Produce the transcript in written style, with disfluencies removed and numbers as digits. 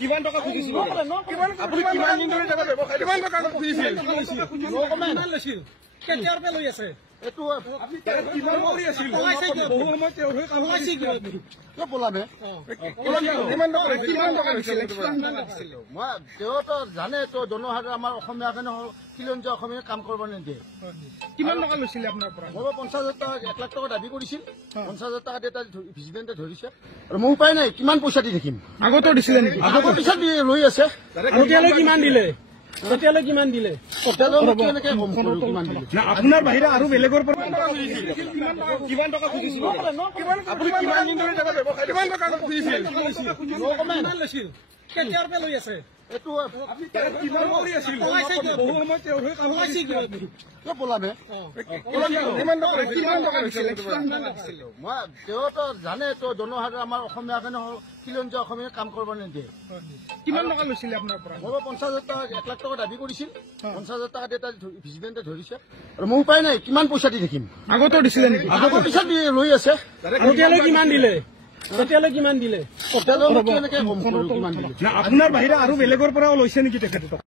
কিমান টকা খুজিছিল আপুনি কিমান দিন ধৰি টকা ব্যৱসায় কিমান টকা খুজিছিল কিমান লৈছিল কেতিয়াৰ পৰা লৈ আছে এইটো কিমান কৰি আছিল বহু সময় তেওঁ হৈ কাম কৰিছে কিয় পলাবে কিমান টকা লৈছিল মই তেওঁতো জানে তো জনসাধাৰণ আমাৰ অসমীয়া কাৰণে খিলঞ্জীয়া অসমীয়া কাম কৰিব নিদিয়ে কিমান টকা লৈছিলে আপোনাৰ পৰা মই 50,000 টকা 1 লাখ টকা দাবী কৰিছিল 50,000 টকা এটা প্ৰেচিডেণ্টে ধৰিছে আৰু মোৰ উপায় নাই কিমান পইচা দি থাকিম আগতো দিছিলে নেকি আগৰ পইচা লৈ আছে এতিয়ালৈ কিমান দিলে এতিয়ালৈ কিমান দিলে আপোনাৰ বাহিৰে আৰু বেলেগৰ পৰা কিমান টকা খুজিছিল আপুনি কিমান দিন ধৰি টকা ব্যৱসায় কিমান টকা খুজিছিল কিমান লৈছিল কেতিয়াৰ পৰা লৈ আছে এইটো কিমান কৰি আছিল বহু সময় তেওঁ হৈ কাম কৰিছে কিয় পলাবে কিমান টকা লৈছিল মই তেওঁতো জানে তো জনসাধাৰণ আমাৰ অসমীয়া কাৰণে খিলঞ্জীয়া অসমীয়া কাম কৰিব নিদিয়ে কিমান টকা লৈছিলে আপোনাৰ পৰা মই 50,000 টকা 1 লাখ টকা দাবী কৰিছিল 50,000 টকা এটা প্ৰেচিডেণ্টে ধৰিছে আৰু মোৰ উপায় নাই কিমান পইচা দি থাকিম আগতো দিছিলে নেকি আগৰ পইচা লৈ আছে এতিয়ালৈ কিমান দিলে এতিয়ালৈ কিমান দিলে কিমান দিলে আপোনাৰ বাহিৰে আৰু বেলেগৰ পৰাও লৈছে নেকি তেখেতে